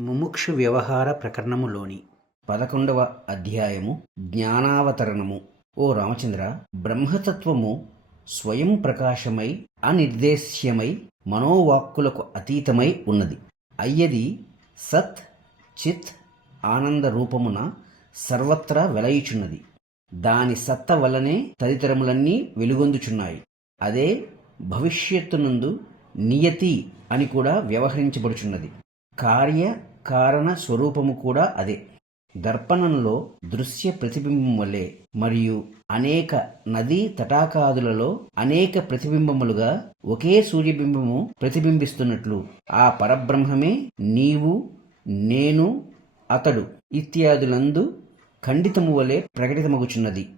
ముముక్షు వ్యవహార ప్రకరణములోని 11వ అధ్యాయము జ్ఞానావతరణము. ఓ రామచంద్ర, బ్రహ్మతత్వము స్వయం ప్రకాశమై అనిర్దేశ్యమై మనోవాక్కులకు అతీతమై ఉన్నది. అయ్యది సత్ చిత్ ఆనంద రూపమున సర్వత్రా వెలయుచున్నది. దాని సత్త వల్లనే తదితరములన్నీ వెలుగొందుచున్నాయి. అదే భవిష్యత్తునందు నియతి అని కూడా వ్యవహరించబడుచున్నది. కార్య కారణ స్వరూపము కూడా అదే. దర్పణంలో దృశ్య ప్రతిబింబం వలె మరియు అనేక నదీ తటాకాదులలో అనేక ప్రతిబింబములుగా ఒకే సూర్యబింబము ప్రతిబింబిస్తున్నట్లు ఆ పరబ్రహ్మమే నీవు, నేను, అతడు ఇత్యాదులందు ఖండితము వలె ప్రకటితమగుచున్నది.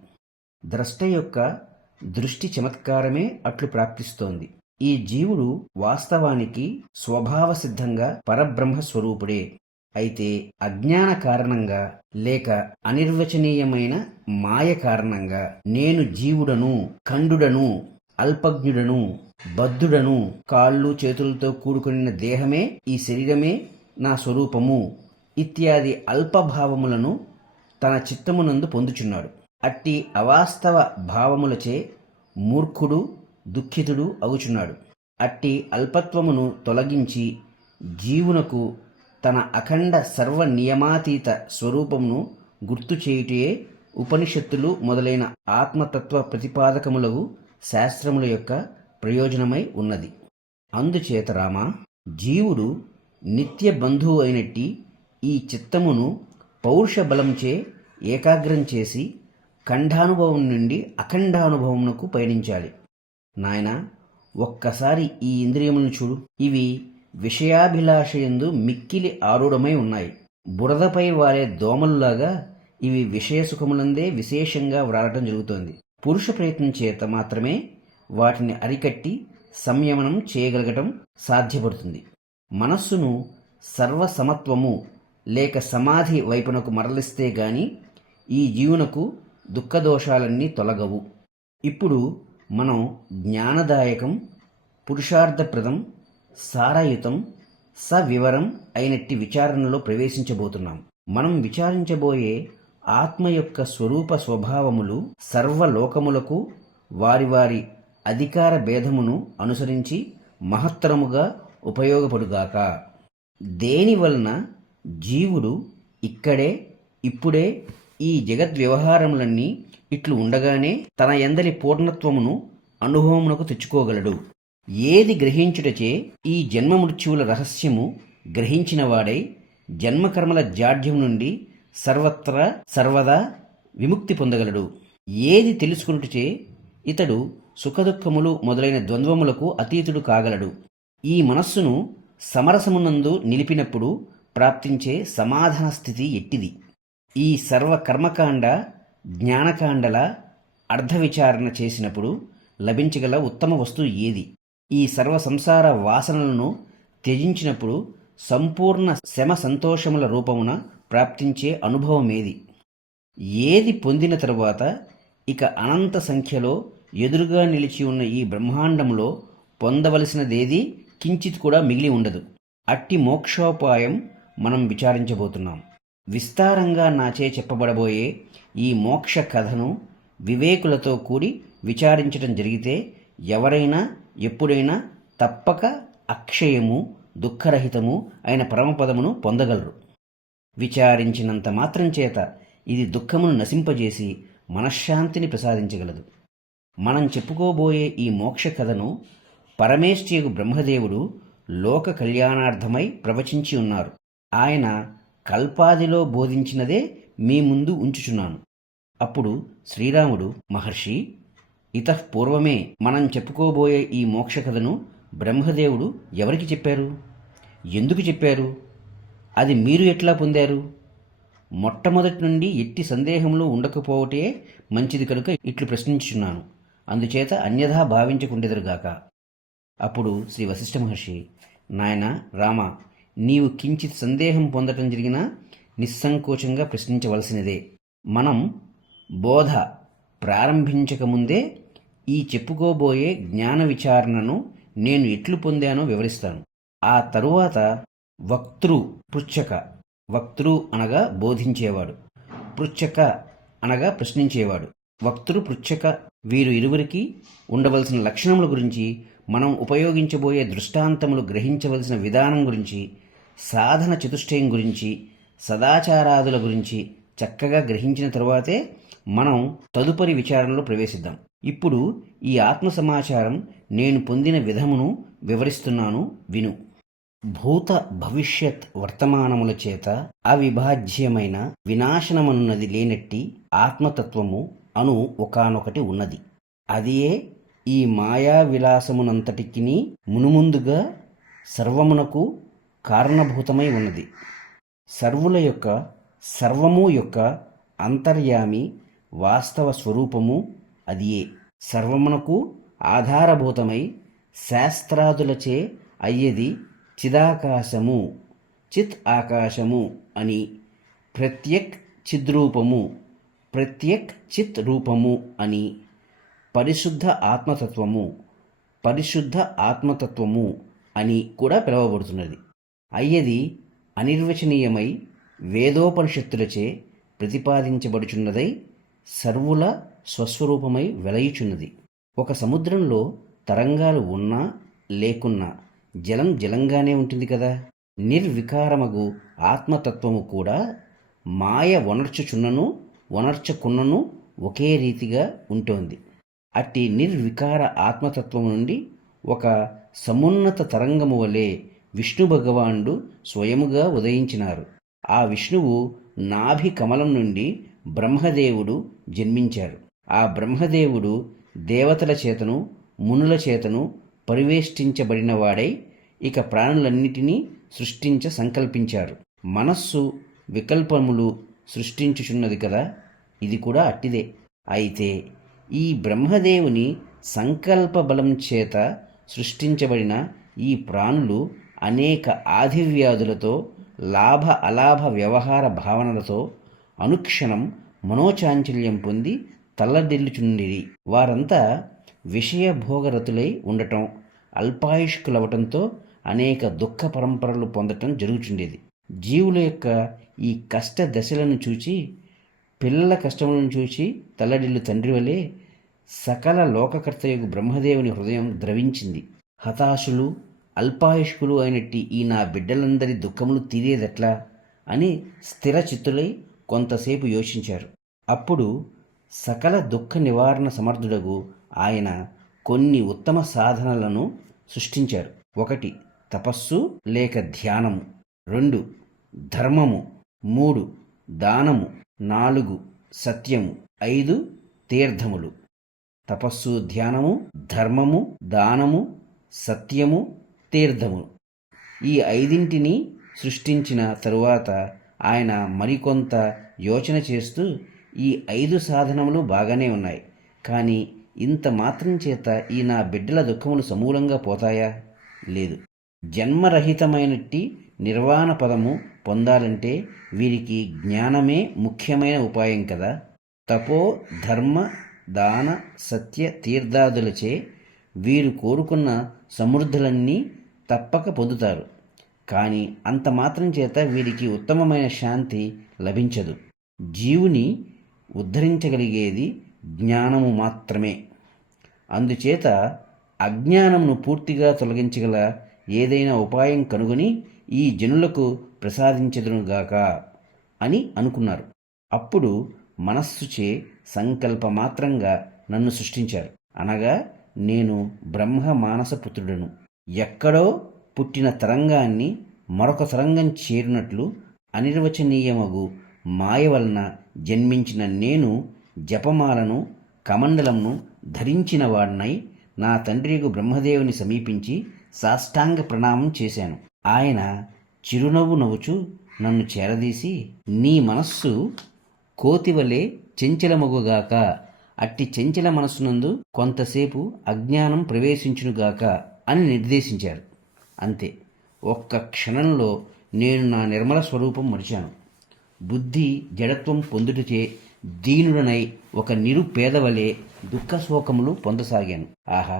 ద్రష్ట యొక్క దృష్టి చమత్కారమే అట్లు ప్రాప్తిస్తోంది. ఈ జీవుడు వాస్తవానికి స్వభావ సిద్ధంగా పరబ్రహ్మ స్వరూపుడే. అయితే అజ్ఞాన కారణంగా లేక అనిర్వచనీయమైన మాయ కారణంగా నేను జీవుడను, ఖండుడను, అల్పజ్ఞుడను, బద్ధుడను, కాళ్ళు చేతులతో కూడుకున్న దేహమే, ఈ శరీరమే నా స్వరూపము ఇత్యాది అల్పభావములను తన చిత్తమునందు పొందుచున్నాడు. అట్టి అవాస్తవ భావములచే మూర్ఖుడు, దుఃఖితుడు అగుచున్నాడు. అట్టి అల్పత్వమును తొలగించి జీవునకు తన అఖండ సర్వ నియమాతీత స్వరూపమును గుర్తు చేయుటయే ఉపనిషత్తులు మొదలైన ఆత్మతత్వ ప్రతిపాదకములకు శాస్త్రముల యొక్క ప్రయోజనమై ఉన్నది. అందుచేత రామా, జీవుడు నిత్య బంధువు అయినట్టి ఈ చిత్తమును పౌరుష బలంచే ఏకాగ్రం చేసి ఖండానుభవం నుండి అఖండానుభవమునకు పయనించాలి. నాయనా, ఒక్కసారి ఈ ఇంద్రియములను చూడు. ఇవి విషయాభిలాషయందు మిక్కిలి ఆరూఢమై ఉన్నాయి. బురదపై వారే దోమలులాగా ఇవి విషయసుఖములందే విశేషంగా వ్రాలటం జరుగుతోంది. పురుష ప్రయత్నం చేత మాత్రమే వాటిని అరికట్టి సంయమనం చేయగలగటం సాధ్యపడుతుంది. మనస్సును సర్వసమత్వము లేక సమాధి వైపునకు మరలిస్తే గాని ఈ జీవునకు దుఃఖదోషాలన్నీ తొలగవు. ఇప్పుడు మనం జ్ఞానదాయకం, పురుషార్థప్రదం, సారయుతం, సవివరం అయినట్టి విచారణలో ప్రవేశించబోతున్నాం. మనం విచారించబోయే ఆత్మ యొక్క స్వరూప స్వభావములు సర్వలోకములకు వారి వారి అధికార భేదమును అనుసరించి మహత్తరముగా ఉపయోగపడుగాక. దేనివలన జీవుడు ఇక్కడే ఇప్పుడే ఈ జగద్వ్యవహారములన్నీ ఇట్లు ఉండగానే తన యందలి పూర్ణత్వమును అనుభవమునకు తెచ్చుకోగలడు. ఏది గ్రహించుటచే ఈ జన్మ మృత్యువుల రహస్యము గ్రహించినవాడై జన్మకర్మల జాడ్యం నుండి సర్వత్రా సర్వదా విముక్తి పొందగలడు. ఏది తెలుసుకున్నటచే ఇతడు సుఖదుఖములు మొదలైన ద్వంద్వములకు అతీతుడు కాగలడు. ఈ మనస్సును సమరసమునందు నిలిపినప్పుడు ప్రాప్తించే సమాధాన స్థితి ఎట్టిది. ఈ సర్వ కర్మకాండ జ్ఞానకాండల అర్ధవిచారణ చేసినప్పుడు లభించగల ఉత్తమ వస్తువు ఏది? ఈ సర్వ సంసార వాసనలను త్యజించినప్పుడు సంపూర్ణ శమ సంతోషముల రూపమున ప్రాప్తించే అనుభవమేది? ఏది పొందిన తరువాత ఇక అనంత సంఖ్యలో ఎదురుగా నిలిచి ఉన్న ఈ బ్రహ్మాండములో పొందవలసినదేది కించిత్ కూడా మిగిలి ఉండదు. అట్టి మోక్షోపాయం మనం విచారించబోతున్నాం. విస్తారంగా నాచే చెప్పబడబోయే ఈ మోక్ష కథను వివేకులతో కూడి విచారించటం జరిగితే ఎవరైనా ఎప్పుడైనా తప్పక అక్షయము, దుఃఖరహితము అయిన పరమపదమును పొందగలరు. విచారించినంత మాత్రం చేత ఇది దుఃఖమును నశింపజేసి మనశ్శాంతిని ప్రసాదించగలదు. మనం చెప్పుకోబోయే ఈ మోక్ష కథను పరమేశ్వరియగు బ్రహ్మదేవుడు లోక కళ్యాణార్థమై ప్రవచించి ఉన్నారు. ఆయన కల్పాదిలో బోధించినదే మీ ముందు ఉంచుచున్నాను. అప్పుడు శ్రీరాముడు, మహర్షి, ఇతఃపూర్వమే మనం చెప్పుకోబోయే ఈ మోక్ష కథను బ్రహ్మదేవుడు ఎవరికి చెప్పారు? ఎందుకు చెప్పారు? అది మీరు ఎట్లా పొందారు? మొట్టమొదటి నుండి ఎట్టి సందేహములు ఉండకపోవటే మంచిది కనుక ఇట్లు ప్రశ్నించుచున్నాను. అందుచేత అన్యథా భావించకుండెదరుగాక. అప్పుడు శ్రీ వశిష్ఠ మహర్షి, నాయన రామ, నీవు కించిత్ సందేహం పొందటం జరిగినా నిస్సంకోచంగా ప్రశ్నించవలసినదే. మనం బోధ ప్రారంభించకముందే ఈ చెప్పుకోబోయే జ్ఞాన విచారణను నేను ఎట్లు పొందానో వివరిస్తాను. ఆ తరువాత వక్తృ పృచ్ఛక. వక్తృ అనగా బోధించేవాడు, పృచ్ఛక అనగా ప్రశ్నించేవాడు. వక్తృ పృచ్ఛక వీరు ఇరువురికి ఉండవలసిన లక్షణముల గురించి, మనం ఉపయోగించబోయే దృష్టాంతములు గ్రహించవలసిన విధానం గురించి, సాధన చతుష్టయం గురించి, సదాచారాదుల గురించి చక్కగా గ్రహించిన తరువాతే మనం తదుపరి విచారణలో ప్రవేశిద్దాం. ఇప్పుడు ఈ ఆత్మ సమాచారం నేను పొందిన విధమును వివరిస్తున్నాను, విను. భూత భవిష్యత్ వర్తమానముల చేత అవిభాజ్యమైన వినాశనమనున్నది లేనట్టి ఆత్మతత్వము అను ఒకానొకటి ఉన్నది. అదియే ఈ మాయా విలాసమునంతటికిని మునుముందుగా సర్వమునకు కారణభూతమై ఉన్నది. సర్వుల యొక్క సర్వము యొక్క అంతర్యామి వాస్తవ స్వరూపము అదియే. సర్వమునకు ఆధారభూతమై శాస్త్రాదులచే అయ్యేది చిదాకాశము, చిత్ ఆకాశము అని, ప్రత్యక్ చిద్రూపము, ప్రత్యక్ చిత్ రూపము అని, పరిశుద్ధ ఆత్మతత్వము, పరిశుద్ధ ఆత్మతత్వము అని కూడా పిలువబడుతున్నది. అయ్యది అనిర్వచనీయమై వేదోపనిషత్తులచే ప్రతిపాదించబడుచున్నదై సర్వుల స్వస్వరూపమై వెలయుచున్నది. ఒక సముద్రంలో తరంగాలు ఉన్నా లేకున్నా జలం జలంగానే ఉంటుంది కదా. నిర్వికారమగు ఆత్మతత్వము కూడా మాయ వనర్చుచున్నను వనర్చకున్నను ఒకే రీతిగా ఉంటోంది. అట్టి నిర్వికార ఆత్మతత్వము నుండి ఒక సమున్నత తరంగము వలె విష్ణు భగవానుడు స్వయముగా ఉదయించినారు. ఆ విష్ణువు నాభి కమలం నుండి బ్రహ్మదేవుడు జన్మించారు. ఆ బ్రహ్మదేవుడు దేవతల చేతను మునుల చేతను పరివేష్టించబడినవాడై ఇక ప్రాణులన్నిటినీ సృష్టించ సంకల్పించారు. మనస్సు వికల్పములు సృష్టించుచున్నది కదా, ఇది కూడా అట్టిదే. అయితే ఈ బ్రహ్మదేవుని సంకల్ప బలం చేత సృష్టించబడిన ఈ ప్రాణులు అనేక ఆధివ్యాధులతో, లాభ అలాభ వ్యవహార భావనలతో అనుక్షణం మనోచాంచల్యం పొంది తల్లడిల్లుచుండిరి. వారంతా విషయభోగరతులై ఉండటం, అల్పాయుష్కులవటంతో అనేక దుఃఖ పరంపరలు పొందటం జరుగుచుండేది. జీవుల యొక్క ఈ కష్ట దశలను చూచి, పిల్లల కష్టములను చూచి తల్లడిల్లు తండ్రి వలె సకల లోకకర్తయగు బ్రహ్మదేవుని హృదయం ద్రవించింది. హతాశులు అల్పాయుష్కులు అయినట్టి ఈ నా బిడ్డలందరి దుఃఖములు తీరేదెట్లా అని స్థిర చిత్తులై కొంతసేపు యోచించారు. అప్పుడు సకల దుఃఖ నివారణ సమర్థుడగు ఆయన కొన్ని ఉత్తమ సాధనలను సృష్టించారు. 1 తపస్సు లేక ధ్యానము, 2 ధర్మము, 3 దానము, 4 సత్యము, 5 తీర్థములు. తపస్సు, ధ్యానము, ధర్మము, దానము, సత్యము, తీర్థము. ఈ 5 సృష్టించిన తరువాత ఆయన మరికొంత యోచన చేస్తూ, ఈ 5 సాధనములు బాగానే ఉన్నాయి, కానీ ఇంత మాత్రం చేత ఈ నా బిడ్డల దుఃఖములు సమూలంగా పోతాయా? లేదు. జన్మరహితమైనట్టి నిర్వాణ పదము పొందాలంటే వీరికి జ్ఞానమే ముఖ్యమైన ఉపాయం కదా. తపో ధర్మ దాన సత్య తీర్థాదులచే వీరు కోరుకున్న సమృద్ధులన్నీ తప్పక పొందుతారు. కానీ అంత మాత్రం చేత వీరికి ఉత్తమమైన శాంతి లభించదు. జీవుని ఉద్ధరించగలిగేది జ్ఞానము మాత్రమే. అందుచేత అజ్ఞానమును పూర్తిగా తొలగించగల ఏదైనా ఉపాయం కనుగొని ఈ జనులకు ప్రసాదించెదనుగాక అని అనుకున్నారు. అప్పుడు మనస్సుచే సంకల్పమాత్రంగా నన్ను సృష్టించారు. అనగా నేను బ్రహ్మ మానసపుత్రుడను. ఎక్కడో పుట్టిన తరంగాన్ని మరొక తరంగం చేరినట్లు అనిర్వచనీయమగు మాయ వలన జన్మించిన నేను జపమాలను కమండలంను ధరించిన వాడినై నా తండ్రియగు బ్రహ్మదేవుని సమీపించి సాష్టాంగ ప్రణామం చేశాను. ఆయన చిరునవ్వు నవ్వుచూ నన్ను చేరదీసి, నీ మనస్సు కోతివలే చెంచలమగుగాక, అట్టి చెంచల మనస్సునందు కొంతసేపు అజ్ఞానం ప్రవేశించునుగాక అని నిర్దేశించారు. అంతే. ఒక్క క్షణంలో నేను నా నిర్మల స్వరూపం మరిచాను. బుద్ధి జడత్వం పొందుటచే దీనుడనై ఒక నిరుపేదవలే దుఃఖశోకములు పొందసాగాను. ఆహా,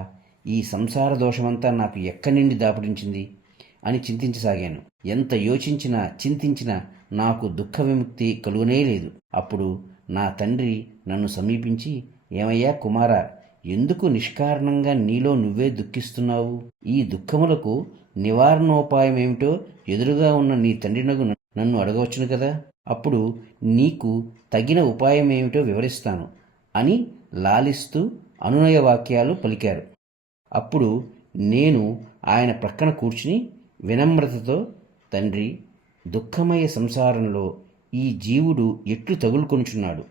ఈ సంసార దోషమంతా నాకు ఎక్కడి నుండి దాపురించింది అని చింతించసాగాను. ఎంత యోచించినా చింతించినా నాకు దుఃఖ విముక్తి కలుగనే లేదు. అప్పుడు నా తండ్రి నన్ను సమీపించి, ఏమయ్యా కుమారా, ఎందుకు నిష్కారణంగా నీలో నువ్వే దుఃఖిస్తున్నావు? ఈ దుఃఖములకు నివారణోపాయమేమిటో ఎదురుగా ఉన్న నీ తండ్రినగు నన్ను అడగవచ్చును కదా. అప్పుడు నీకు తగిన ఉపాయమేమిటో వివరిస్తాను అని లాలిస్తూ అనునయ వాక్యాలు పలికారు. అప్పుడు నేను ఆయన ప్రక్కన కూర్చుని వినమ్రతతో, తండ్రి, దుఃఖమయ సంసారంలో ఈ జీవుడు ఎట్లు తగులుకొనుచున్నాడు.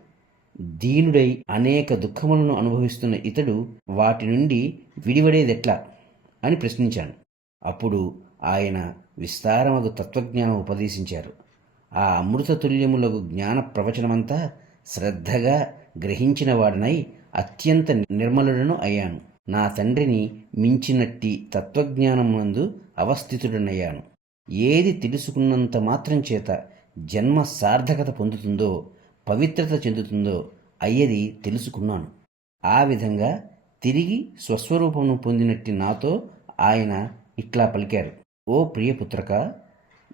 దీనుడై అనేక దుఃఖములను అనుభవిస్తున్న ఇతడు వాటి నుండి విడివడేదెట్లా అని ప్రశ్నించాను. అప్పుడు ఆయన విస్తారమగు తత్వజ్ఞానం ఉపదేశించారు. ఆ అమృతతుల్యములగు జ్ఞాన ప్రవచనమంతా శ్రద్ధగా గ్రహించిన వాడనై అత్యంత నిర్మలుడను అయ్యాను. నా తండ్రిని మించినట్టి తత్వజ్ఞానమునందు అవస్థితుడనయ్యాను. ఏది తెలుసుకున్నంత మాత్రం చేత జన్మ సార్థకత పొందుతుందో, పవిత్రత చెందుతుందో అయ్యది తెలుసుకున్నాను. ఆ విధంగా తిరిగి స్వస్వరూపమును పొందినట్టి నాతో ఆయన ఇట్లా పలికారు. ఓ ప్రియపుత్రక,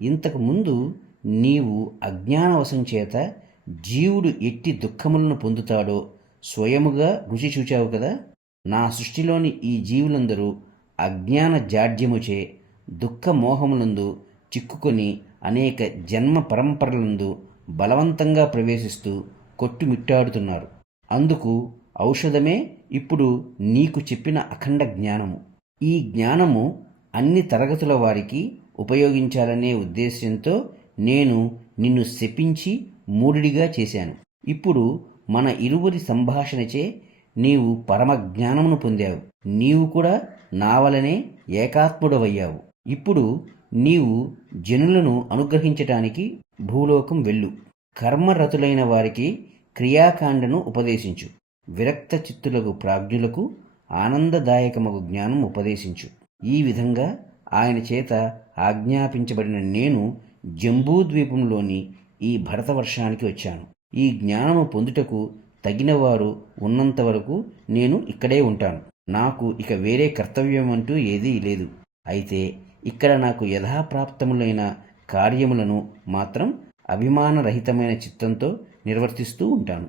ఇంతకు ముందు నీవు అజ్ఞానవశం చేత జీవుడు ఎట్టి దుఃఖములను పొందుతాడో స్వయముగా రుచి చూచావు కదా. నా సృష్టిలోని ఈ జీవులందరూ అజ్ఞాన జాడ్యముచే దుఃఖ మోహములందు చిక్కుకొని అనేక జన్మ పరంపరలందు బలవంతంగా ప్రవేశిస్తూ కొట్టుమిట్టాడుతున్నారు. అందుకు ఔషధమే ఇప్పుడు నీకు చెప్పిన అఖండ జ్ఞానము. ఈ జ్ఞానము అన్ని తరగతుల వారికి ఉపయోగించాలనే ఉద్దేశ్యంతో నేను నిన్ను శపించి మూడిడిగా చేశాను. ఇప్పుడు మన ఇరువురి సంభాషణచే నీవు పరమ జ్ఞానమును పొందావు. నీవు కూడా నా వలనే ఏకాత్ముడవయ్యావు. ఇప్పుడు నీవు జనులను అనుగ్రహించటానికి భూలోకం వెళ్ళు. కర్మరతులైన వారికి క్రియాకాండను ఉపదేశించు. విరక్త చిత్తులకు ప్రాజ్ఞులకు ఆనందదాయకమగు జ్ఞానం ఉపదేశించు. ఈ విధంగా ఆయన చేత ఆజ్ఞాపించబడిన నేను జంబూద్వీపంలోని ఈ భరతవర్షానికి వచ్చాను. ఈ జ్ఞానము పొందుటకు తగినవారు ఉన్నంతవరకు నేను ఇక్కడే ఉంటాను. నాకు ఇక వేరే కర్తవ్యం అంటూ ఏదీ లేదు. అయితే ఇక్కడ నాకు యథాప్రాప్తములైన కార్యములను మాత్రం అభిమానరహితమైన చిత్తంతో నిర్వర్తిస్తూ ఉంటాను.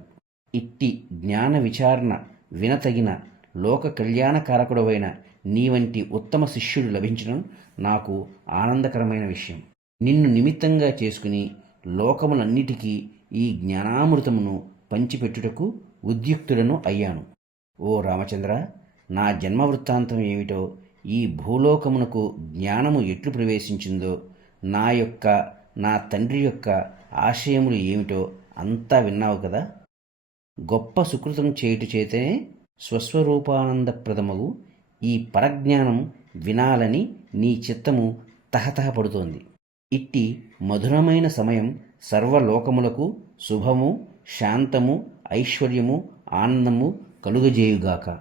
ఇట్టి జ్ఞాన విచారణ వినతగిన లోక కళ్యాణకారకుడవైన నీ వంటి ఉత్తమ శిష్యుడు లభించడం నాకు ఆనందకరమైన విషయం. నిన్ను నిమిత్తంగా చేసుకుని లోకములన్నిటికీ ఈ జ్ఞానామృతమును పంచిపెట్టుటకు ఉద్యుక్తుడను అయ్యాను. ఓ రామచంద్ర, నా జన్మ వృత్తాంతం ఏమిటో, ఈ భూలోకమునకు జ్ఞానము ఎట్లు ప్రవేశించిందో, నా తండ్రి యొక్క ఆశయములు ఏమిటో అంతా విన్నావు కదా. గొప్ప సుకృతం చేయుట చేతనే స్వస్వరూపానందప్రదమగు ఈ పరజ్ఞానం వినాలని నీ చిత్తము తహతహపడుతోంది. ఇట్టి మధురమైన సమయం సర్వలోకములకు శుభము, శాంతము, ఐశ్వర్యము, ఆనందము కలుగజేయుగాక.